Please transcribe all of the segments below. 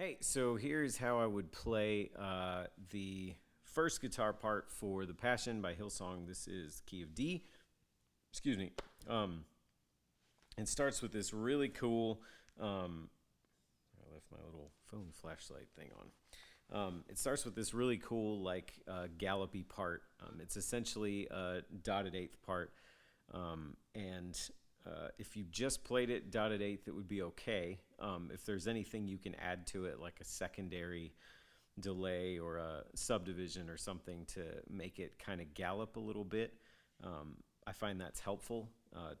Hey, so here's how I would play the first guitar part for The Passion by Hillsong. This is key of D. Excuse me. It starts with this really cool. I left my little phone flashlight thing on. It starts with this really cool, gallopy part. It's essentially a dotted eighth part, and if you just played it dotted eighth, it would be okay. If there's anything you can add to it, like a secondary delay or a subdivision or something to make it kind of gallop a little bit, I find that's helpful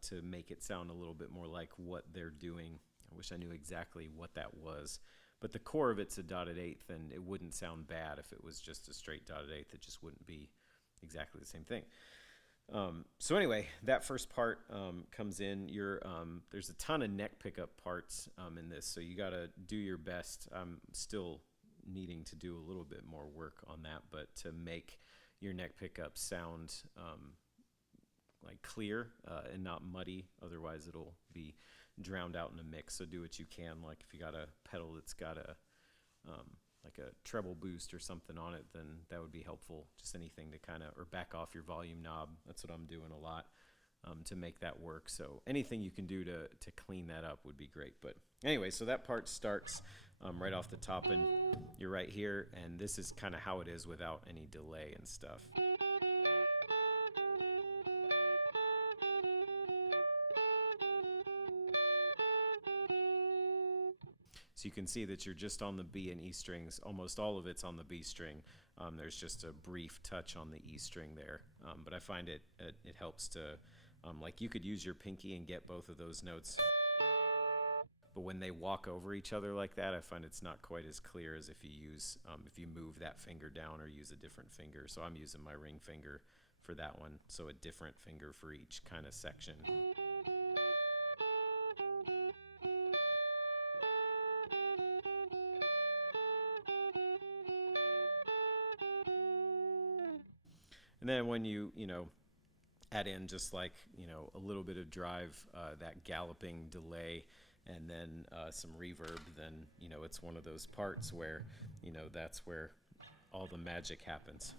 to make it sound a little bit more like what they're doing. I wish I knew exactly what that was. But the core of it's a dotted eighth, and it wouldn't sound bad if it was just a straight dotted eighth. It just wouldn't be exactly the same thing. So anyway, that first part comes in. There's a ton of neck pickup parts in this, so you got to do your best. I'm still needing to do a little bit more work on that, but to make your neck pickup sound like clear and not muddy. Otherwise, it'll be drowned out in a mix. So do what you can. Like if you got a pedal that's got like a treble boost or something on it, then that would be helpful. Just anything to kind of, or back off your volume knob. That's what I'm doing a lot to make that work. So anything you can do to clean that up would be great. But anyway, so that part starts right off the top, and you're right here. And this is kind of how it is without any delay and stuff. So you can see that you're just on the B and E strings. Almost all of it's on the B string. There's just a brief touch on the E string there. But I find it helps to, like you could use your pinky and get both of those notes. But when they walk over each other like that, I find it's not quite as clear as if you move that finger down or use a different finger. So I'm using my ring finger for that one. So a different finger for each kind of section. And then when you add in just like, a little bit of drive, that galloping delay, and then some reverb, then, it's one of those parts where, that's where all the magic happens.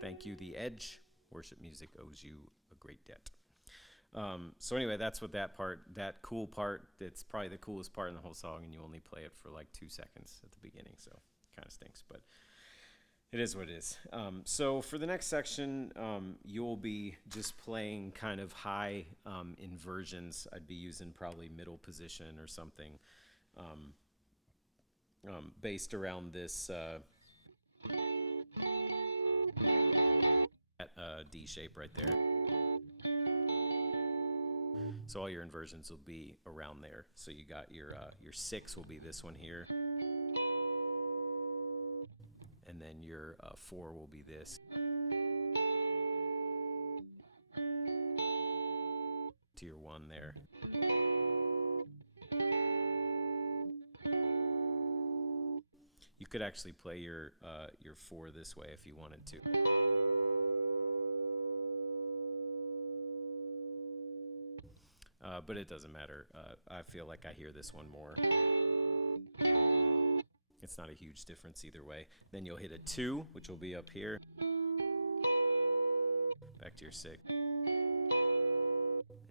Thank you, The Edge. Worship music owes you a great debt. So anyway, that's what that cool part, it's probably the coolest part in the whole song, and you only play it for like 2 seconds at the beginning, so it kind of stinks, but it is what it is. So for the next section, you'll be just playing kind of high inversions. I'd be using probably middle position or something based around this D shape right there. So all your inversions will be around there. So you got your 6 will be this one here, and then your 4 will be this. To your 1 there. You could actually play your 4 this way if you wanted to. But it doesn't matter. I feel like I hear this one more. It's not a huge difference either way. Then you'll hit a 2, which will be up here. Back to your 6. And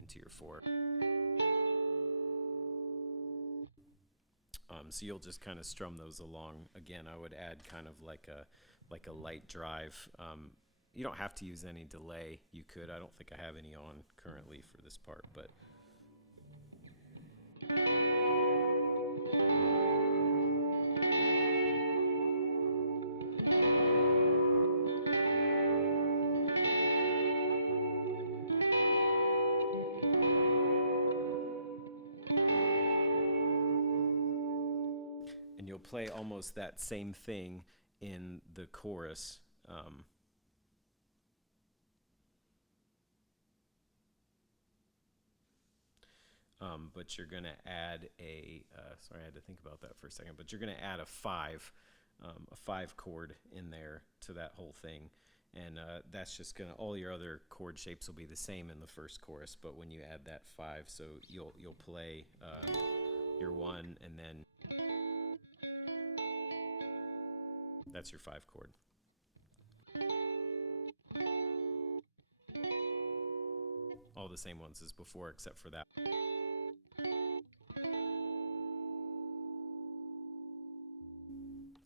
to your 4. So you'll just kind of strum those along. Again, I would add kind of like a light drive. You don't have to use any delay. You could. I don't think I have any on currently for this part, but and you'll play almost that same thing in the chorus. But you're going to add sorry, I had to think about that for a second, but you're going to add a 5 chord in there to that whole thing. And that's just gonna, all your other chord shapes will be the same in the first chorus, but when you add that 5, so you'll play your 1, and then that's your 5 chord. All the same ones as before, except for that.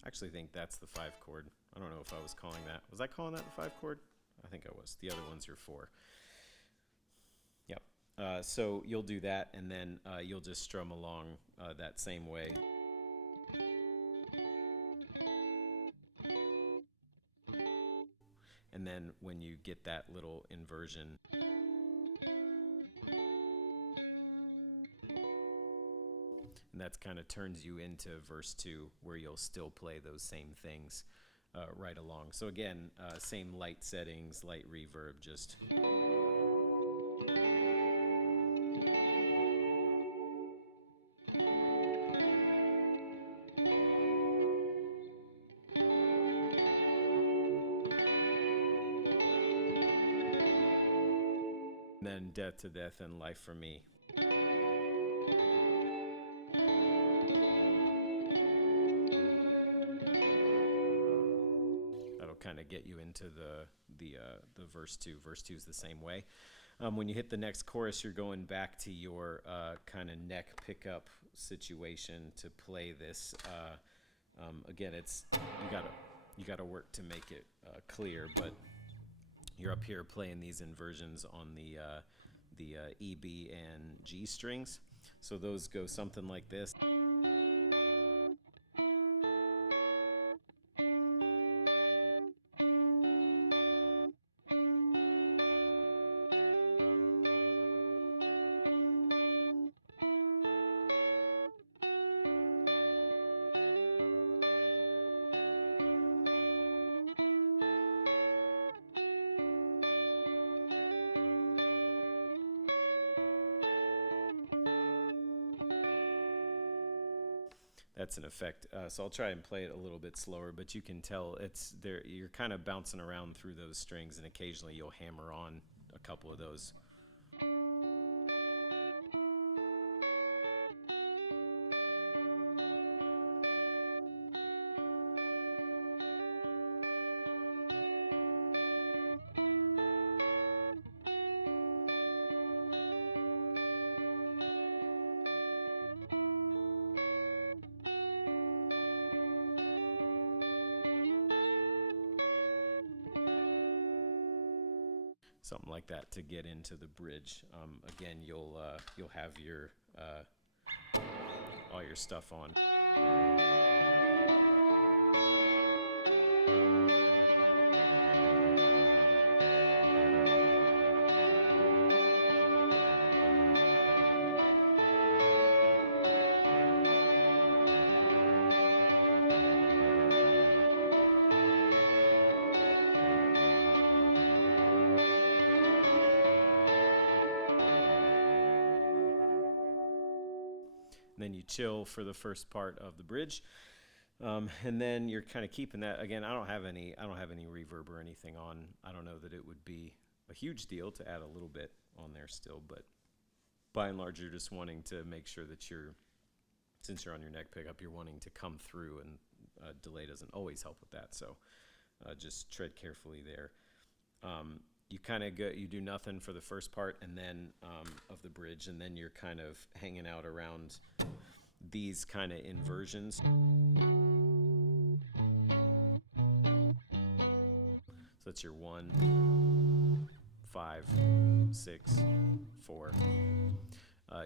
I actually think that's the 5 chord. I don't know if I was calling that. Was I calling that the 5 chord? I think I was. The other one's your 4. Yep. So you'll do that, and then you'll just strum along that same way. And then when you get that little inversion, and that kind of turns you into verse 2, where you'll still play those same things right along. So again, same light settings, light reverb, just. And then Death to Death and Life for Me. That'll kind of get you into the verse 2. Verse 2 is the same way. When you hit the next chorus, you're going back to your kind of neck pickup situation to play this. Again, it's you gotta work to make it clear, but you're up here playing these inversions on the E, B, and G strings. So those go something like this. That's an effect. So I'll try and play it a little bit slower, but you can tell it's there. You're kind of bouncing around through those strings, and occasionally you'll hammer on a couple of those. Something like that to get into the bridge. Again, you'll have your all your stuff on. Then you chill for the first part of the bridge, and then you're kind of keeping that. Again, I don't have any reverb or anything on. I don't know that it would be a huge deal to add a little bit on there still, but by and large, you're just wanting to make sure that since you're on your neck pickup, you're wanting to come through, and delay doesn't always help with that. So just tread carefully there. You kind of you do nothing for the first part, and then of the bridge, and then you're kind of hanging out around these kind of inversions. So that's your 1, 5, 6, 4.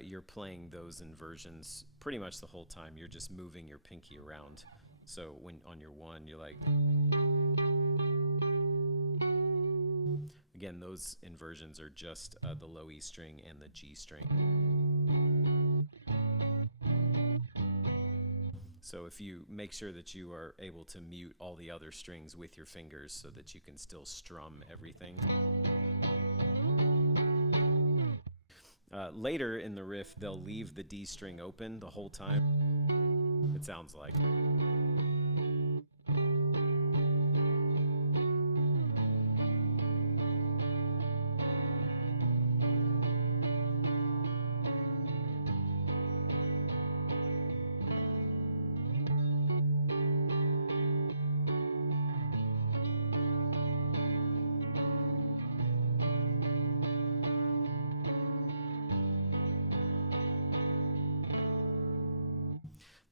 You're playing those inversions pretty much the whole time. You're just moving your pinky around. So when on your 1, you're like. Again, those inversions are just the low E string and the G string. So if you make sure that you are able to mute all the other strings with your fingers so that you can still strum everything. Later in the riff, they'll leave the D string open the whole time. It sounds like.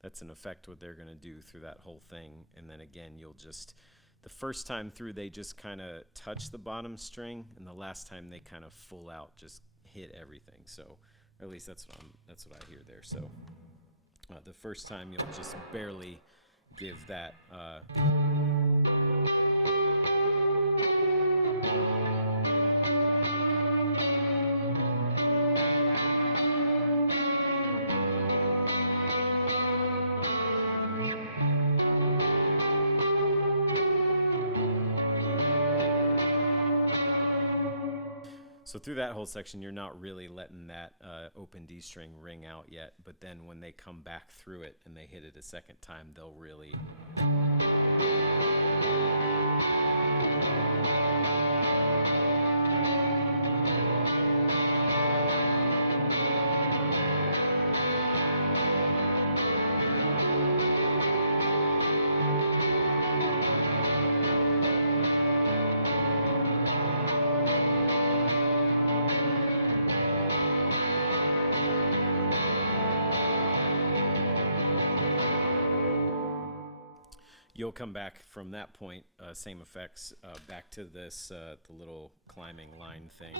that's in effect what they're going to do through that whole thing. And then again, you'll just, the first time through, they just kind of touch the bottom string, and the last time they kind of full out just hit everything. So, or at least that's what I hear there. So the first time you'll just barely give that. So through that whole section, you're not really letting that open D string ring out yet. But then when they come back through it and they hit it a second time, they'll really... You'll come back from that point, same effects, back to this, the little climbing line thing.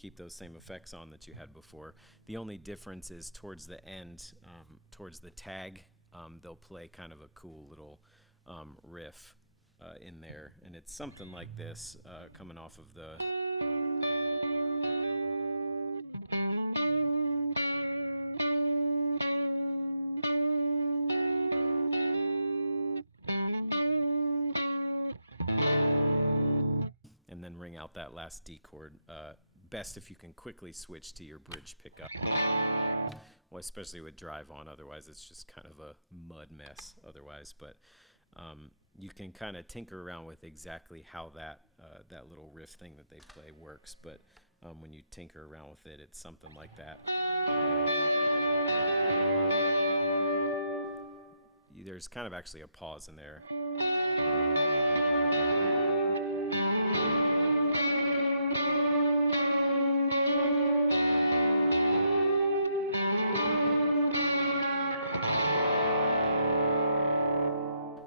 Keep those same effects on that you had before. The only difference is towards the end, towards the tag, they'll play kind of a cool little riff in there. And it's something like this, coming off of the... and then ring out that last D chord. Best if you can quickly switch to your bridge pickup. Well, especially with drive on, otherwise it's just kind of a mud mess otherwise. But you can kind of tinker around with exactly how that that little riff thing that they play works. But when you tinker around with it, it's something like that. There's kind of actually a pause in there.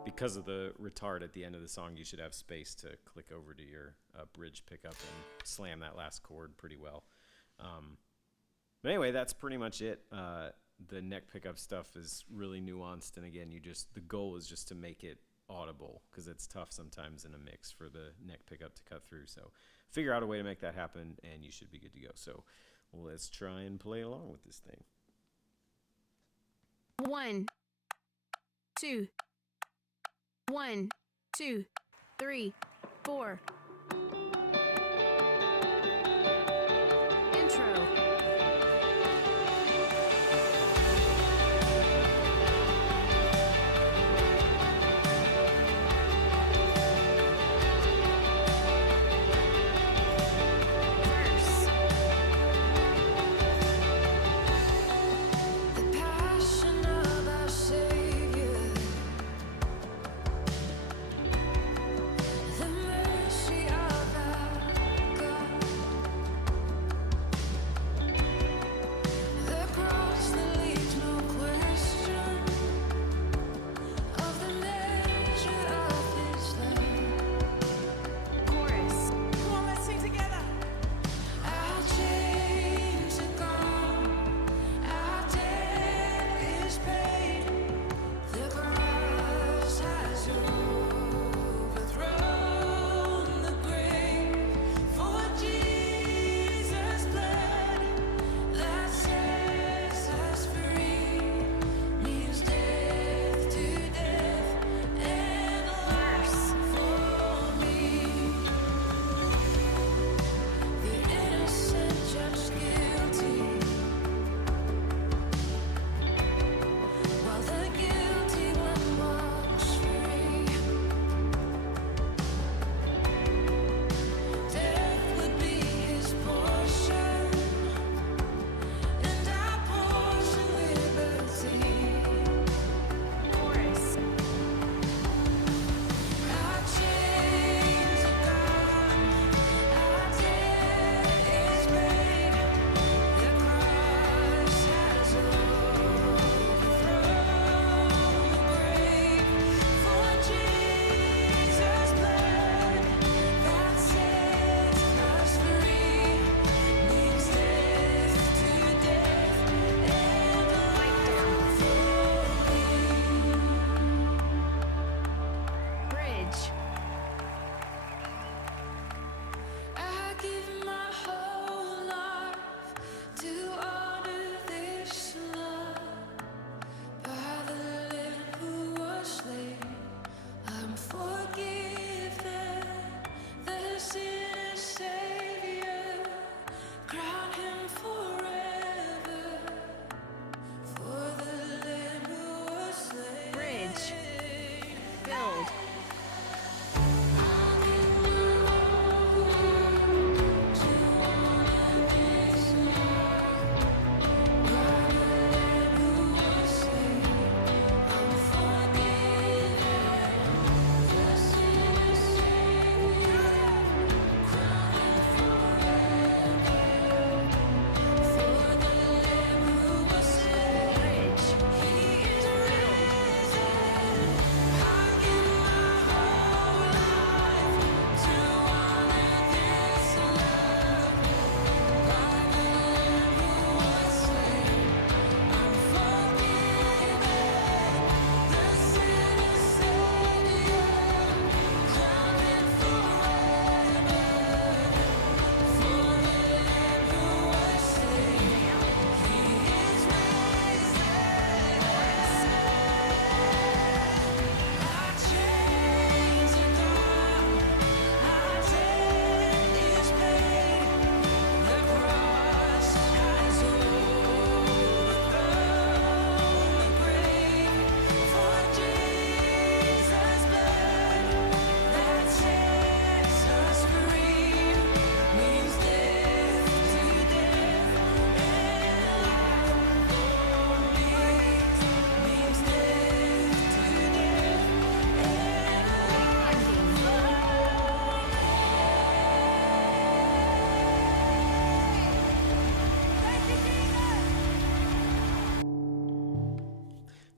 Because of the retard at the end of the song, you should have space to click over to your bridge pickup and slam that last chord pretty well. But anyway, that's pretty much it. The neck pickup stuff is really nuanced, and again, the goal is just to make it audible, because it's tough sometimes in a mix for the neck pickup to cut through. So figure out a way to make that happen, and you should be good to go. So let's try and play along with this thing. 1, 2, 1, 2, 3, 4. Intro. The mercy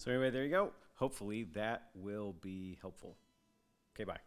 So anyway, there you go. Hopefully that will be helpful. Okay, bye.